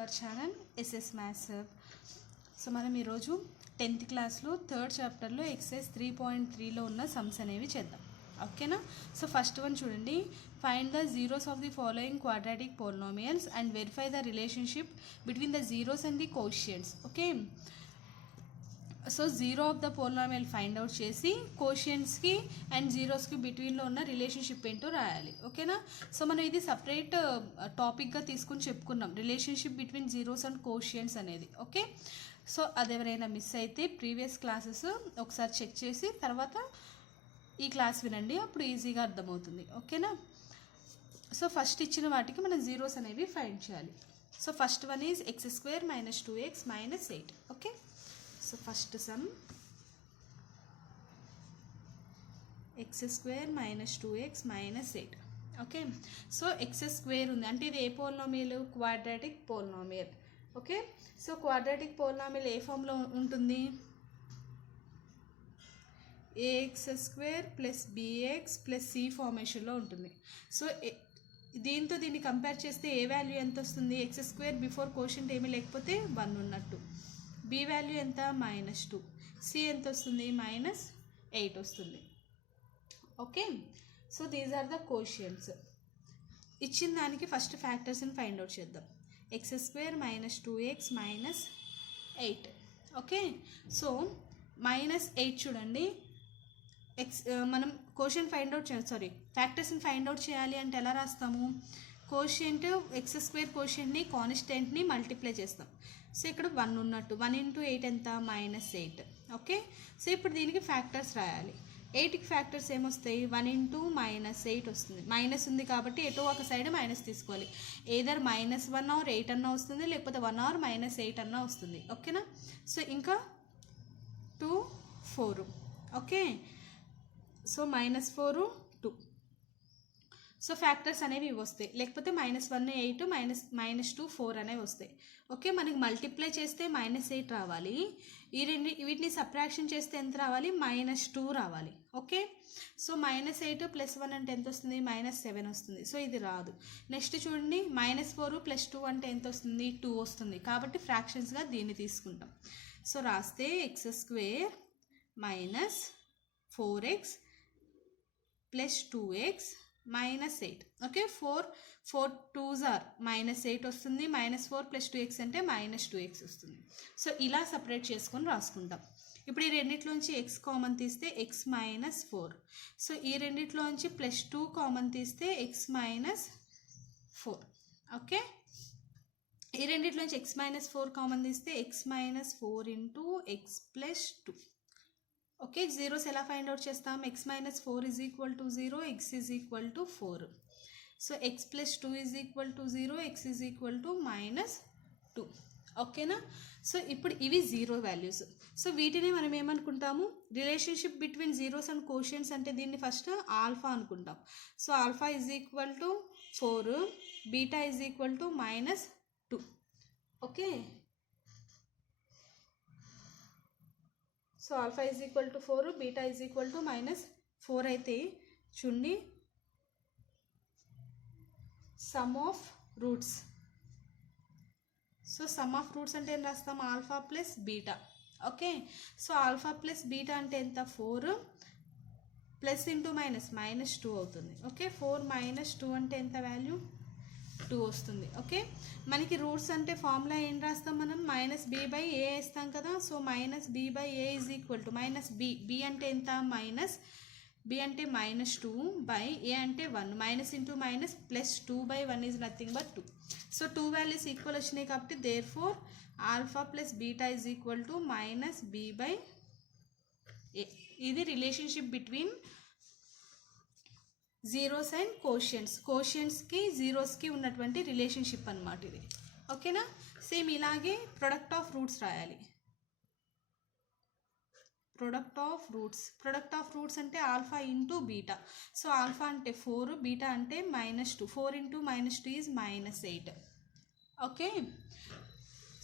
To our channel SS maths. So మనం ఈరోజు 10th క్లాస్లో 3rd చాప్టర్లో ఎక్సైజ్ 3.3లో ఉన్న సమ్స్ అనేవి చేద్దాం. ఓకేనా? సో ఫస్ట్ వన్ చూడండి. Find the zeros of the following quadratic polynomials and verify the relationship between the zeros and the coefficients. Okay, so zero of the polynomial find out చేసి కోషియంట్స్కి and జీరోస్కి బిట్వీన్లో ఉన్న relationship ఏంటో రాయాలి. ఓకేనా? So మనం ఇది separate టాపిక్గా తీసుకుని చెప్పుకున్నాం, రిలేషన్షిప్ బిట్వీన్ జీరోస్ అండ్ కోషియంట్స్ అనేది. ఓకే, సో అది ఎవరైనా మిస్ అయితే ప్రీవియస్ క్లాసెస్ ఒకసారి చెక్ చేసి తర్వాత ఈ క్లాస్ వినండి, అప్పుడు ఈజీగా అర్థమవుతుంది. ఓకేనా? సో ఫస్ట్ ఇచ్చిన వాటికి మనం జీరోస్ అనేవి ఫైండ్ చేయాలి. So first one is x² - 2x - 8. Okay, so first sum x² - 2x - 8. Okay, so x² ఉంది అంటే ఇది ఏ polynomial? Quadratic polynomial. Okay, so quadratic polynomial ఏ ఫామ్లో ఉంటుంది? ax² + bx + c ఫార్మేషన్లో ఉంటుంది. సో దీంతో దీన్ని కంపేర్ చేస్తే ఏ వాల్యూ ఎంత వస్తుంది? x² బిఫోర్ కోషెంట్ ఏమీ లేకపోతే 1 ఉన్నట్టు, b వాల్యూ ఎంత? -2, c ఎంత వస్తుంది? -8 వస్తుంది. Okay, so these are the coefficients. ఇచ్చిన దానికి ఫస్ట్ ఫ్యాక్టర్స్ని ఫైండ్ అవుట్ చేద్దాం. x² - 2x - 8. ఓకే, సో -8 చూడండి. మనం కోషియంట్ ఫైండ్ అవుట్ ఫ్యాక్టర్స్ని ఫైండ్ అవుట్ చేయాలి అంటే ఎలా రాస్తాము? కోషియంట్ x² కోషియంట్ని కాన్స్టెంట్ని మల్టిప్లై చేస్తాం. సో ఇక్కడ 1 ఉన్నట్టు, 1 × 8 ఎంత? -8. ఓకే, సో ఇప్పుడు దీనికి ఫ్యాక్టర్స్ రాయాలి. 8కి ఫ్యాక్టర్స్ ఏమొస్తాయి? 1 × -8 వస్తుంది. మైనస్ ఉంది కాబట్టి ఎటో ఒక సైడ్ మైనస్ తీసుకోవాలి. ఏదర్ -1 or 8 అన్నా వస్తుంది, లేకపోతే 1 or -8 అన్నా వస్తుంది. ఓకేనా? సో ఇంకా 2, 4. Okay, so -4, 2. సో ఫ్యాక్టర్స్ అనేవి ఇవి వస్తాయి, లేకపోతే -1, 8, -2, 4 అనేవి వస్తాయి. ఓకే, మనకి మల్టిప్లై చేస్తే -8 రావాలి. వీటిని సబ్ట్రాక్షన్ చేస్తే ఎంత రావాలి? -2 రావాలి. ఓకే, సో -8 + 1 అంటే ఎంత వస్తుంది? -7 వస్తుంది. సో ఇది రాదు. నెక్స్ట్ చూడండి, -4 + 2 అంటే ఎంత వస్తుంది? 2 వస్తుంది. కాబట్టి ఫ్రాక్షన్స్గా దీన్ని తీసుకుంటాం. సో రాస్తే x² - 4x + 2x - 8. Okay, 4 2s are -8 వస్తుంది. -4 + 2x అంటే -2x వస్తుంది. సో ఇలా సపరేట్ చేసుకొని రాసుకుంటాం. ఇప్పుడు ఈ రెండిట్లోంచి x కామన్ తీస్తే x - 4. సో ఈ రెండిట్లోంచి +2 కామన్ తీస్తే x - 4. ఓకే, ఈ రెండిట్లోంచి x - 4 కామన్ తీస్తే x - 4 × x + 2. ఓకే, జీరోస్ ఎలా ఫైండ్ అవుట్ చేస్తాం? x - 4 = 0, x = 4. So x + 2 = 0, x = -2. ఓకేనా? సో ఇప్పుడు ఇవి జీరో వాల్యూస్. సో వీటిని మనం ఏమనుకుంటాము? రిలేషన్షిప్ బిట్వీన్ జీరోస్ అండ్ కోషియంట్స్ అంటే దీన్ని ఫస్ట్ ఆల్ఫా అనుకుంటాం. So alpha = 4, beta = -2. Okay, so alpha = 4, beta = -4 అయితే చూడండి, sum of roots. So sum of roots అంటే ఏం రాస్తాం? Alpha plus beta. Okay, so alpha plus beta అంటే ఎంత? 4 ప్లస్ ఇంటూ మైనస్ -2 అవుతుంది. ఓకే, 4 - 2 అంటే ఎంత వాల్యూ? 2 వస్తుంది. ఓకే, మనకి రూట్స్ అంటే ఫార్ములా ఏం రాస్తాం మనం? -b/a వేస్తాం కదా. సో -b/a = -b అంటే ఎంత? b అంటే -2 / a అంటే 1. -* +2/1 is nothing but 2. So 2 values equal వచ్చినాయి కాబట్టి therefore alpha plus beta = -b/a. ఇది రిలేషన్షిప్ బిట్వీన్ జీరోస్ అండ్ కోషియంట్స్కి జీరోస్కి ఉన్నటువంటి రిలేషన్షిప్ అన్నమాట ఇది. ఓకేనా? సేమ్ ఇలాగే ప్రొడక్ట్ ఆఫ్ రూట్స్ రాయాలి. ప్రొడక్ట్ ఆఫ్ రూట్స్ అంటే alpha into beta. So alpha అంటే 4, బీటా అంటే -2. 4 × -2 is -8. Okay,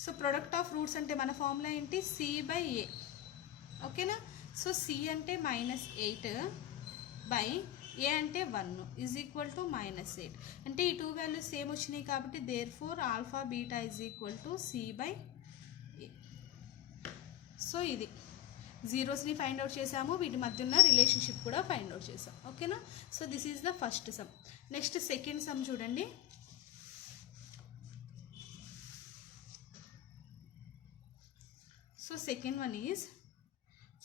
so product of roots అంటే మన ఫార్ములా ఏంటి? c/a. ఓకేనా? సో c అంటే -8 / ఏ అంటే 1 ఈజ్ ఈక్వల్ టు -8. అంటే ఈ 2 వాల్యూస్ సేమ్ వచ్చినాయి కాబట్టి therefore alpha beta is equal to C/A. So ఇది జీరోస్ని ఫైండ్ అవుట్ చేసాము, వీటి మధ్య ఉన్న రిలేషన్షిప్ కూడా ఫైండ్ అవుట్ చేసాం. ఓకేనా? So this is the first sum. Next second sum చూడండి. So second one is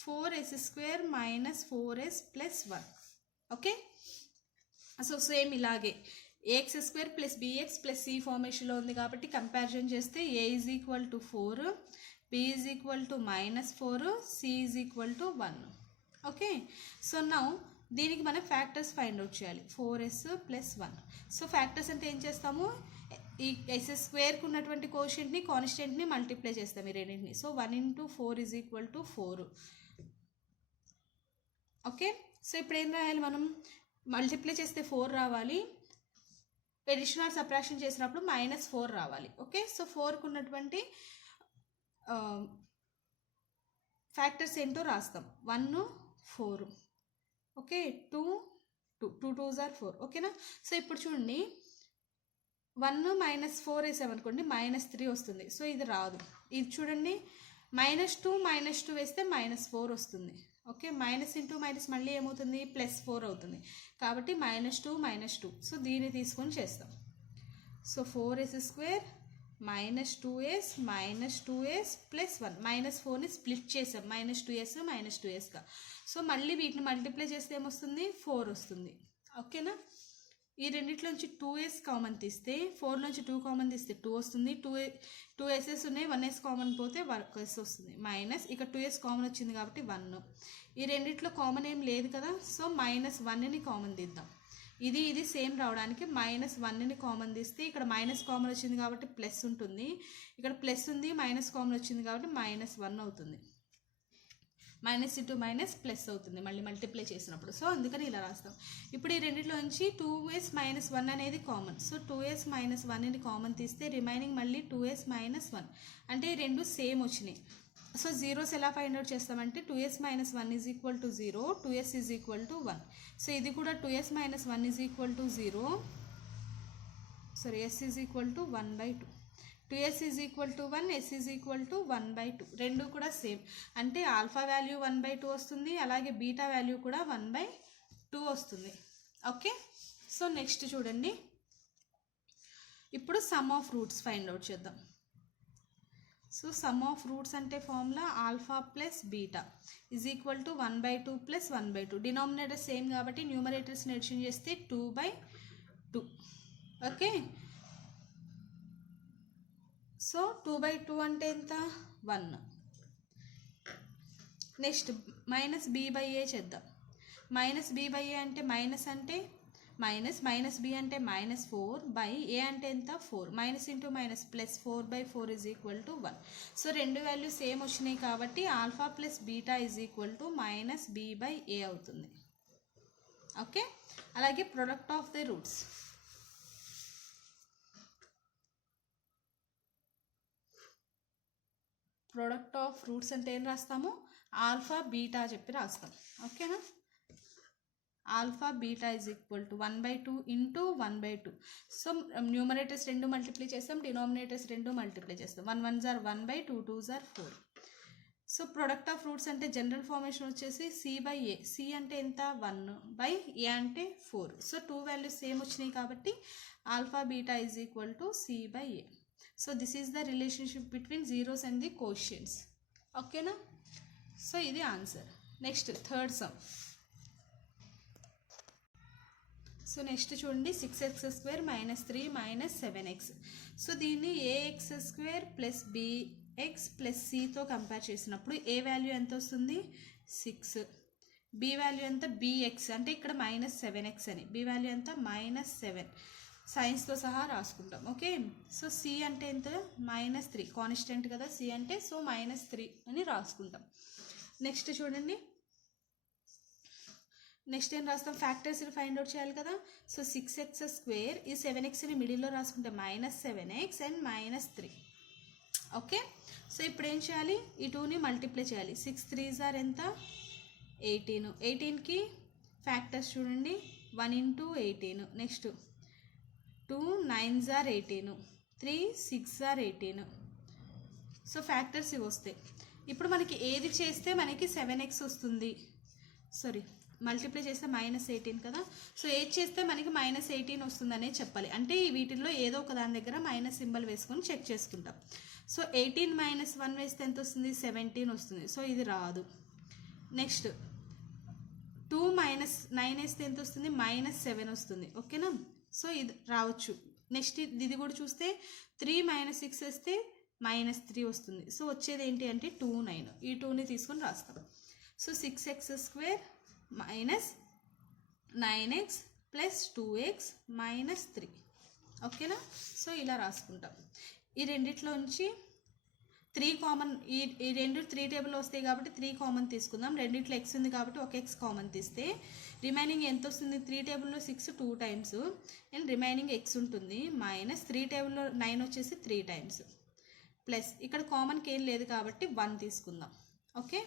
4s² - 4s + 1. Okay, so same ఇలాగే ax² + bx + c ఫార్మేషన్లో ఉంది కాబట్టి కంపారిజన్ చేస్తే a is equal to 4, b is equal to -4, c is equal to 1. Okay, so now దీనికి మనం factors find out చేయాలి. 4s + 1. So factors అంటే ఏం చేస్తాము, ఈ s² ఉన్నటువంటి కోషెంట్ని కాన్స్టెంట్ని మల్టిప్లై చేస్తాం ఈ రెండింటిని. సో 1 × 4 = 4. ఓకే, సో ఇప్పుడు ఏం రాయాలి, మనం మల్టిప్లై చేస్తే 4 రావాలి, ఎడిషన్ ఆర్ సబ్ట్రాక్షన్ చేసినప్పుడు -4 రావాలి. ఓకే, సో 4కు ఉన్నటువంటి ఫ్యాక్టర్స్ ఏంటో రాస్తాం. 1 4, ఓకే, 2 2 2s are 4. ఓకేనా? సో ఇప్పుడు చూడండి, 1 - 4 వేసామనుకోండి -3 వస్తుంది. సో ఇది రాదు. ఇది చూడండి, -2 -2 వేస్తే -4 వస్తుంది. ఓకే, మైనస్ ఇంటూ మైనస్ మళ్ళీ ఏమవుతుంది, +4 అవుతుంది. కాబట్టి -2 -2. సో దీన్ని తీసుకొని చేస్తాం. So 4s² - 2s - 2s + 1. -4ని split చేసాం, -2s -2sగా. సో మళ్ళీ వీటిని మల్టిప్లై చేస్తే ఏమొస్తుంది, 4 వస్తుంది. ఓకేనా? ఈ రెండిట్లోంచి 2s కామన్ తీస్తే, 4 నుంచి 2 కామన్ తీస్తే 2 వస్తుంది. 2 s's ఉన్నాయి, 1s కామన్ పోతే 1s వస్తుంది. మైనస్ ఇక్కడ 2s కామన్ వచ్చింది కాబట్టి 1. ఈ రెండిట్లో కామన్ ఏం లేదు కదా, సో -1ని కామన్ తీద్దాం. ఇది సేమ్ రావడానికి -1ని కామన్ తీస్తే, ఇక్కడ మైనస్ కామన్ వచ్చింది కాబట్టి ప్లస్ ఉంటుంది, ఇక్కడ ప్లస్ ఉంది, మైనస్ కామన్ వచ్చింది కాబట్టి -1 అవుతుంది. మైనస్ ఇంటూ మైనస్ ప్లస్ అవుతుంది మళ్ళీ మల్టిప్లై చేసినప్పుడు. సో అందుకని ఇలా రాస్తాం. ఇప్పుడు ఈ రెండిట్లో నుంచి 2s - 1 అనేది కామన్. సో 2s - 1ని కామన్ తీస్తే రిమైనింగ్ మళ్ళీ 2s - 1. అంటే ఈ రెండు సేమ్ వచ్చినాయి. సో జీరోస్ ఎలా ఫైండ్ అవుట్ చేస్తామంటే 2s - 1 = 0, 2s = 1. సో ఇది కూడా 2s - 1 = 0, sorry s = 1/2. 2s = 1, s = 1/2. రెండు కూడా సేమ్. అంటే ఆల్ఫా వాల్యూ 1/2 వస్తుంది, అలాగే బీటా వాల్యూ కూడా 1/2 వస్తుంది. ఓకే, సో నెక్స్ట్ చూడండి, ఇప్పుడు sum of roots find out చేద్దాం. సో సమ్ ఆఫ్ రూట్స్ అంటే formula alpha plus beta is equal to 1/2 + 1/2. Denominator same కాబట్టి న్యూమరేటర్స్ని ఎడిషన్ చేస్తే 2/2. ఓకే, సో 2/2 అంటే ఎంత, 1. నెక్స్ట్ -b/a చేద్దాం. -b/a అంటే మైనస్ అంటే మైనస్, -b అంటే -4/a అంటే ఎంత, 4. Minus into minus plus 4/4 = 1. So రెండు వాల్యూస్ సేమ్ వచ్చినాయి కాబట్టి alpha plus beta is equal to -b/a అవుతుంది. ఓకే, అలాగే product of the roots. Product of roots అంటే ఏం రాస్తాము, ఆల్ఫా బీటా చెప్పి రాస్తాం. ఓకేనా? Alpha beta is equal to 1/2 into 1/2. So numerators రెండు మల్టిప్లై చేస్తాం, డినామినేటర్స్ రెండు మల్టిప్లై చేస్తాం. 1 1s are 1/2, 2 2s are 4. So product of roots అంటే జనరల్ ఫార్మేషన్ వచ్చేసి c/a. c అంటే ఎంత, 1/a అంటే 4. సో 2 వాల్యూస్ సేమ్ వచ్చినాయి కాబట్టి alpha beta is equal to c/a. So this is the relationship between zeros and the coefficients. ఓకేనా? So ఇది answer. Next third sum. So next చూడండి, 6x² - 3 - 7x. So దీన్ని ax² + bx + cతో compare చేసినప్పుడు ఏ value ఎంత వస్తుంది, 6. b value ఎంత, bx అంటే ఇక్కడ -7x అని, b వాల్యూ ఎంత, -7. సైన్స్తో సహా రాసుకుంటాం. ఓకే, సో c అంటే ఎంత, -3. కాన్స్టెంట్ కదా c అంటే, సో -3 అని రాసుకుంటాం. నెక్స్ట్ చూడండి, నెక్స్ట్ ఏం రాస్తాం, ఫ్యాక్టర్స్ని ఫైండ్ అవుట్ చేయాలి కదా. సో 6x² ఈ 7xని మిడిల్లో రాసుకుంటే -7x అండ్ -3. ఓకే, సో ఇప్పుడు ఏం చేయాలి, ఈ 2ని మల్టిప్లై చేయాలి. 6 3s are ఎంత, 18. 18కి ఫ్యాక్టర్స్ చూడండి, 6 × 3 = 18, 6 × 3 = 24, 24 × 3 = 36. 36 × 3 = 180. 180 × 3 = 680. So 680 × 3 = 180. 1 into 18. Next 2 9s are 18, 3 6 are 18. So factors ఇవి వస్తాయి. ఇప్పుడు మనకి ఏది చేస్తే మనకి 7x వస్తుంది, సారీ మల్టిప్లై చేస్తే -18 కదా. సో ఏది చేస్తే మనకి -18 వస్తుందనే చెప్పాలి. అంటే వీటిల్లో ఏదో ఒక దాని దగ్గర మైనస్ సింబల్ వేసుకొని చెక్ చేసుకుంటాం. సో 18 - 1 వేస్తే ఎంత వస్తుంది? 17 వస్తుంది. సో ఇది రాదు. నెక్స్ట్ 2 - 9 వేస్తే ఎంత వస్తుంది? -7 వస్తుంది. ఓకేనా. సో ఇది రావచ్చు. నెక్స్ట్ ఇది కూడా చూస్తే 3 - 6 వేస్తే -3 వస్తుంది. సో వచ్చేది ఏంటి అంటే 2 9. ఈ 2ని తీసుకొని రాస్తాం. So 6x² - 9x + 2x - 3. ఓకేనా. సో ఇలా రాసుకుంటాం. ఈ రెండిట్లోంచి 3 కామన్, ఈ రెండు 3 టేబుల్ వస్తాయి కాబట్టి 3 కామన్ తీసుకుందాం. రెండిట్లో x ఉంది కాబట్టి ఒక x కామన్ తీస్తే రిమైనింగ్ ఎంత వస్తుంది? 3 టేబుల్లో 6 2 టైమ్స్ అండ్ రిమైనింగ్ x ఉంటుంది, -3 టేబుల్లో 9 వచ్చేసి 3 టైమ్స్, ప్లస్ ఇక్కడ కామన్కి ఏం లేదు కాబట్టి 1 తీసుకుందాం. ఓకే.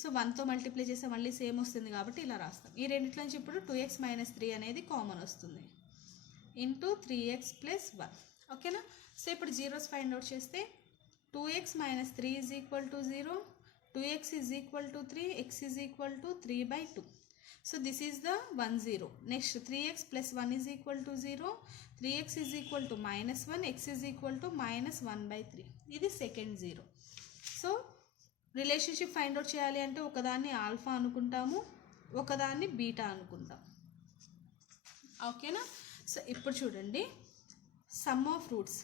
సో 1తో మల్టిప్లై చేస్తే మళ్ళీ సేమ్ వస్తుంది కాబట్టి ఇలా రాస్తాం. ఈ రెండిట్లో నుంచి ఇప్పుడు 2x - 3 అనేది కామన్ వస్తుంది, ఇంటూ 3x + 1. ఓకేనా. సో ఇప్పుడు జీరోస్ ఫైండ్ అవుట్ చేస్తే 2x - 3 = 0, 2x = 3, x = 3/2. So this is the 1 0. Next 3x + 1 = 0, 3x = -1, x = -1/3. ఇది second zero. So relationship find out చేయాలి అంటే ఒకదాన్ని ఆల్ఫా అనుకుంటాము, ఒకదాన్ని బీటా అనుకుంటాం. ఓకేనా. సో ఇప్పుడు చూడండి, sum of roots.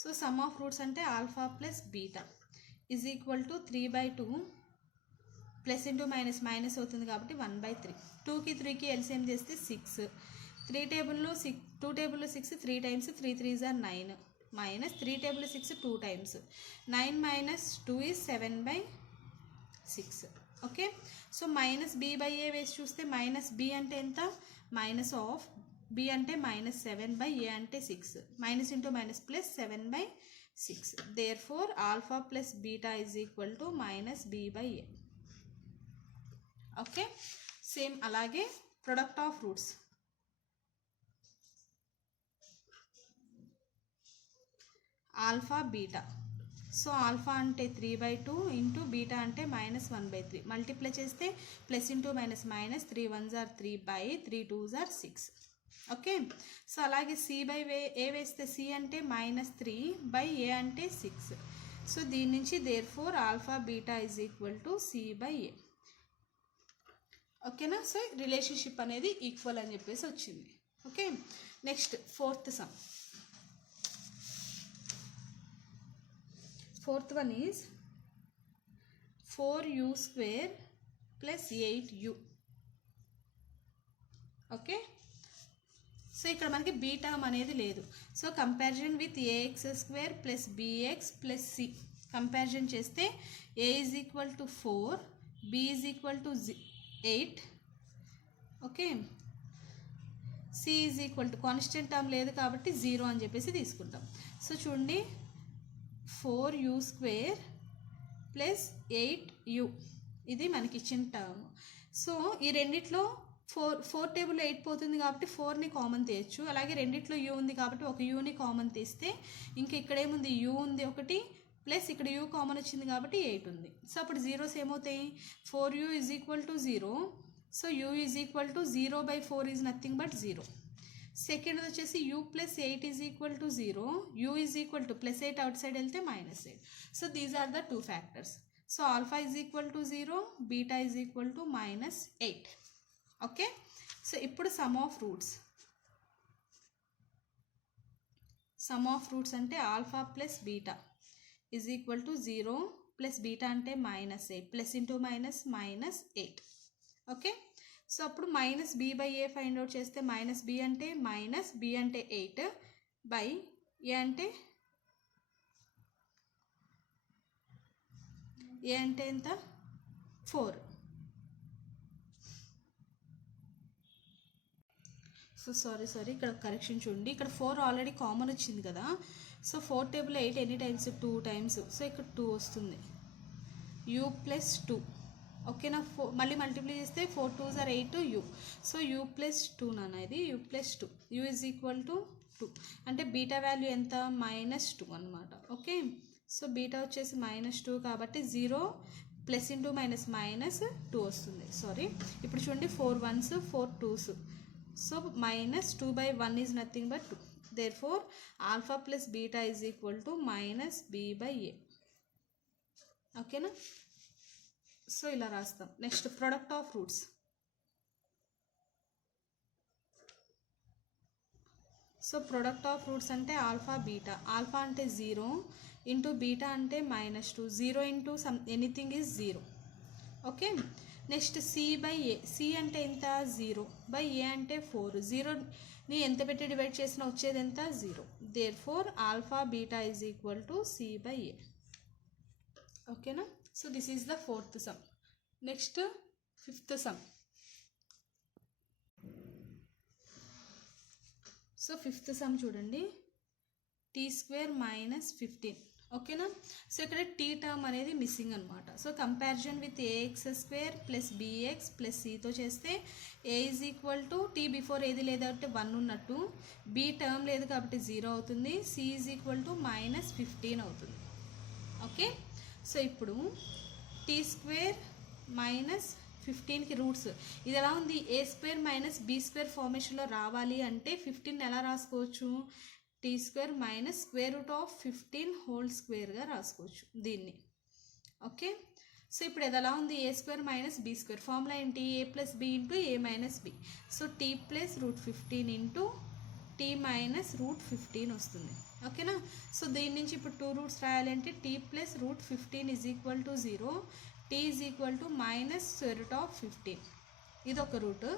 So sum of roots అంటే alpha plus beta = 3/2, plus into minus అవుతుంది కాబట్టి 1/3. 2కి 3కి ఎల్సిఎం చేస్తే 6. 2 టేబుల్లో 6 3 times, 3 3s are 9, minus 3 table 6 2 times, 9 - 2 is 7/6. Okay. So -b/a వేసి చూస్తే -b అంటే ఎంత? మైనస్ ఆఫ్ b అంటే -7/a అంటే 6, minus into minus plus 7/6. Therefore alpha plus beta = -b/a. Okay. Same అలాగే product of roots. Alpha beta. So alpha అంటే 3/2 into beta అంటే -1/3. Multiply చేస్తే plus into minus, 3 1s are 3/, 3 2s are 6. Okay. So అలాగే c/a వేస్తే c అంటే -3/a అంటే 6. So దీని నుంచి దేర్ఫోర్ ఆల్ఫా బీటా = c/a. ఓకేనా. సో రిలేషన్షిప్ అనేది ఈక్వల్ అని చెప్పేసి వచ్చింది. Okay. Next fourth sum. Fourth one is 4u² + 8u. Okay. So ఇక్కడ మనకి బీ టర్మ్ అనేది లేదు. So comparison with ax² + bx + c. Comparison చేస్తే a = 4, b = 8. Okay. c constant term లేదు కాబట్టి 0 అని చెప్పేసి తీసుకుంటాం. సో చూడండి, 4u² + 8u ఇది మనకి ఇచ్చిన టర్మ్. సో ఈ రెండిట్లో 4 టేబుల్లో 8 పోతుంది కాబట్టి 4ని కామన్ తీయచ్చు. అలాగే రెండిట్లో u ఉంది కాబట్టి ఒక uని కామన్ తీస్తే ఇంకా ఇక్కడ ఏముంది? u ఉంది ఒకటి, ప్లస్ ఇక్కడ u కామన్ వచ్చింది కాబట్టి 8 ఉంది. సో అప్పుడు జీరోస్ ఏమవుతాయి? 4u = 0. సో u = 0/4 is nothing but 0. Second వచ్చేసి u + 8 = 0, u +8 అవుట్ సైడ్ వెళ్తే -8. So these are the 2 factors. So alpha = 0, beta = -8. Okay. So ఇప్పుడు sum of roots. Sum of roots అంటే alpha plus beta = 0, plus beta అంటే -8, plus into minus -8. Okay. So అప్పుడు -b/a find out చేస్తే -b అంటే b అంటే 8 by a అంటే ఎంత? 4. So sorry ఇక్కడ కరెక్షన్ చూడండి, ఇక్కడ 4 ఆల్రెడీ కామన్ వచ్చింది కదా. సో 4 టేబుల్ 8 ఎన్ని టైమ్స్? 2 టైమ్స్. సో ఇక్కడ 2 వస్తుంది. u + 2 ఓకేనా. మళ్ళీ మల్టిప్లై చేస్తే 4 2s are 8 u. So u plus 2 నాన్న, ఇది u plus 2, u is equal to 2. అంటే బీటా వాల్యూ ఎంత, -2 అనమాట. ఓకే, సో బీటా వచ్చేసి -2 కాబట్టి 0 ప్లస్ ఇంటూ మైనస్ -2 వస్తుంది. సారీ, ఇప్పుడు చూడండి 4 1s 4 2s. So -2/1 is nothing but 2. Therefore alpha plus beta is equal to -b/a. ఓకేనా. సో ఇలా రాస్తాం. Next product of roots. So product of roots అంటే ఆల్ఫా బీటా. ఆల్ఫా అంటే 0 ఇంటూ బీటా అంటే -2. 0 into anything is 0. Okay, next c/a. c అంటే ఎంత, 0 by a అంటే 4. 0ని ఎంత పెట్టి డివైడ్ చేసినా వచ్చేది ఎంత, 0. Therefore alpha beta is equal to c/a. ఓకేనా. So this is the 4th sum. Next 5th sum. So 5th sum చూడండి, t² - 15. ఓకేనా. సో ఇక్కడ టీ టర్మ్ అనేది మిస్సింగ్ అనమాట. సో comparison with ax² plus bx plus cతో చేస్తే a is equal to T before ఏది లేదు కాబట్టి 1 ఉన్నట్టు, b టర్మ్ లేదు కాబట్టి 0 అవుతుంది, c ఈజ్ ఈక్వల్ టు -15 అవుతుంది. ఓకే, సో ఇప్పుడు t² - 15కి రూట్స్ ఇది ఎలా ఉంది, a² - b² ఫార్మేషన్లో రావాలి అంటే 15 ఎలా రాసుకోవచ్చు, t² - √15 హోల్ స్క్వేర్గా రాసుకోవచ్చు దీన్ని. ఓకే, సో ఇప్పుడు ఇది ఎలా ఉంది, a² - b² ఫార్ములా ఏంటి, a + b into a - b. So t + √15 into t - √15 వస్తుంది. ఓకేనా. సో దీని నుంచి ఇప్పుడు 2 రూట్స్ రాయాలంటే t + √15 is equal to 0, t is equal to -√15. ఇది ఒక root.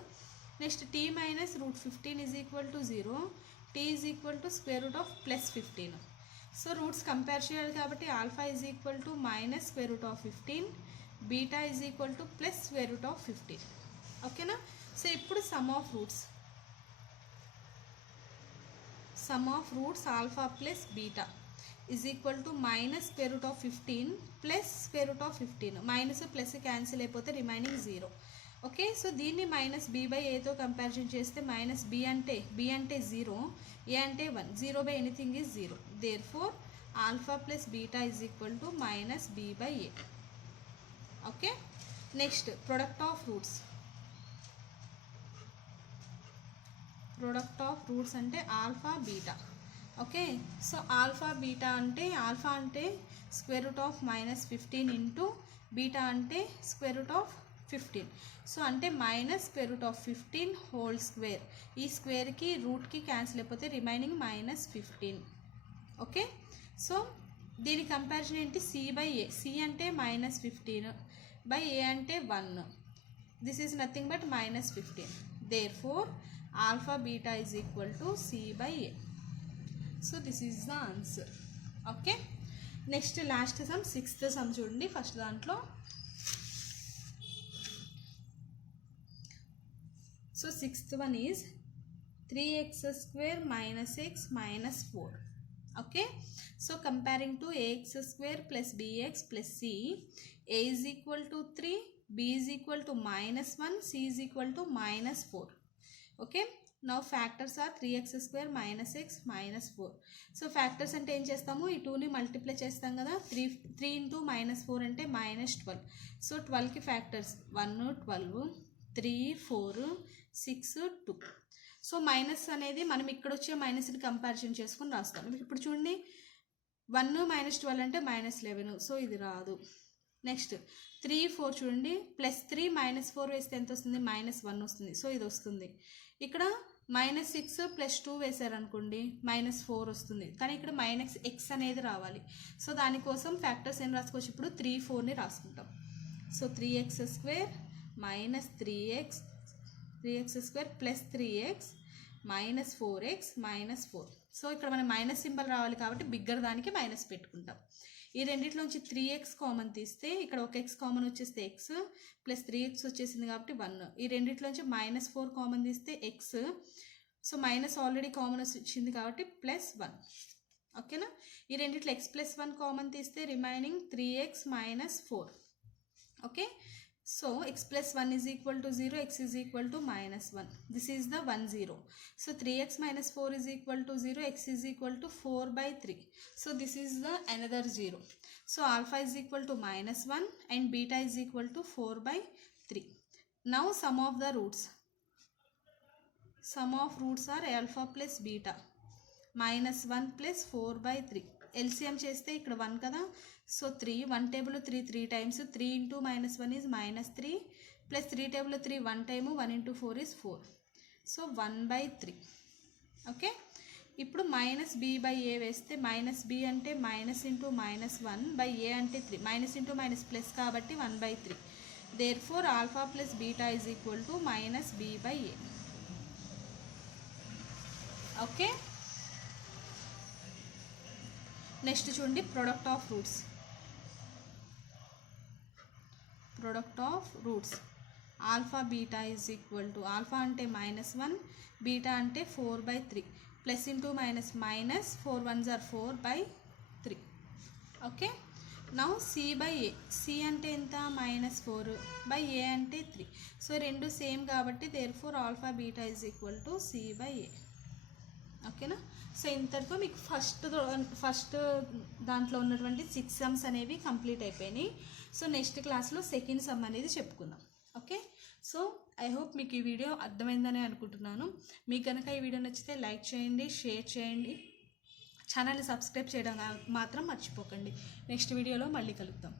Next t - √15 is equal to 0, t is equal to √15. So roots compare చేయాలి కాబట్టి alpha is equal to -√15, beta is equal to +√15. ఓకేనా. So ఇప్పుడు sum of roots alpha plus beta is equal to -√15 +√15. Minus plus cancel అయిపోతే remaining 0. Okay, so దీన్ని -b/aతో comparison చేస్తే -b అంటే 0, a అంటే 1, 0 by anything is 0. Therefore alpha plus beta is equal to -b/a. Okay, next product of roots అంటే alpha beta. Okay, so alpha beta అంటే alpha అంటే √15 into beta అంటే √15. So అంటే -√15 హోల్ స్క్వేర్. ఈ స్క్వేర్కి రూట్కి cancel అయిపోతే remaining -15. Okay, so దీని comparison ఏంటి, c/a. c అంటే -15 బై a అంటే 1. This is nothing but -15. Therefore alpha beta is equal to c/a. So this is the answer. Okay, next last some 6th some చూడండి. First దాంట్లో so 6th one is 3x² - x - 4. Okay, so comparing to ax² plus bx plus c, a is equal to 3, b is equal to -1, c is equal to -4. Okay, now factors are 3x² - x - 4. So factors అంటే ఏం చేస్తాము, ఈ 2ని multiply చేస్తాం కదా, 3 into -4 అంటే -12. సో 12కి ఫ్యాక్టర్స్ 1 12 3 4 6 2. సో మైనస్ అనేది మనం ఇక్కడ వచ్చే మైనస్ని కంపారిజన్ చేసుకొని రాస్తాం. ఇప్పుడు చూడండి 1 - 12 అంటే -11. సో ఇది రాదు. నెక్స్ట్ 3 4 చూడండి, +3 -4 వేస్తే ఎంత వస్తుంది, -1 వస్తుంది. సో ఇది వస్తుంది. ఇక్కడ -6 + 2 వేసారనుకోండి -4 వస్తుంది. కానీ ఇక్కడ -x అనేది రావాలి. సో దానికోసం ఫ్యాక్టర్స్ ఏం రాసుకోవచ్చు, ఇప్పుడు 3 4ని రాసుకుంటాం. So 3x² - 3x² + 3x - 4x - 4. So ఇక్కడ మనం మైనస్ సింబల్ రావాలి కాబట్టి బిగ్గర్ దానికి మైనస్ పెట్టుకుంటాం. ఈ రెండిట్లోంచి 3x కామన్ తీస్తే ఇక్కడ ఒక x కామన్ వచ్చేస్తే x ప్లస్ 3x వచ్చేసింది కాబట్టి 1. ఈ రెండిట్లోంచి -4 కామన్ తీస్తే x. So minus already common వచ్చింది కాబట్టి +1. ఓకేనా. ఈ రెండిట్లో x + 1 కామన్ తీస్తే remaining 3x - 4. Okay, So x plus 1 is equal to 0, x is equal to minus 1. This is the 1 0. So 3x minus 4 is equal to 0, x is equal to 4 by 3. So this is the another 0. So alpha is equal to minus 1 and beta is equal to 4 by 3. Now sum of the roots. Sum of roots are alpha plus beta. Minus 1 plus 4 by 3. LCM చేస్తే ఇక్కడ 1 కదా, so 3 1 table 3 times, 3 into minus 1 is minus 3 plus 3 table 3 1 time, 1 into 4 is 4. So 1 by 3. Okay, ఇప్పుడు minus B by ఏ వేస్తే minus B అంటే minus into minus 1 by ఏ అంటే 3, minus into minus plus కాబట్టి 1 by 3. Therefore alpha plus beta is equal to minus B by A. Okay, next చూడండి product of roots. Product of roots alpha beta is equal to, alpha అంటే minus 1, beta అంటే 4 by 3, plus into minus minus 4 1s are 4 by 3. Okay, now C by A. C అంటే ఎంత, minus 4 by ఏ అంటే 3. So రెండు same కాబట్టి therefore alpha beta is equal to C by A. ఓకేనా, so ఇంతటితో మీకు first దాంట్లో ఉన్నటువంటి 6 sums అనేవి కంప్లీట్ అయిపోయినాయి. సో నెక్స్ట్ క్లాస్లో సెకండ్ సమ్ అనేది చెప్పుకుందాం. ఓకే, సో ఐ హోప్ మీకు ఈ వీడియో అర్థమైందని అనుకుంటున్నాను. మీకు కనుక ఈ వీడియో నచ్చితే లైక్ చేయండి, షేర్ చేయండి, ఛానల్ని సబ్స్క్రైబ్ చేయడం మాత్రం మర్చిపోకండి. నెక్స్ట్ వీడియోలో మళ్ళీ కలుద్దాం.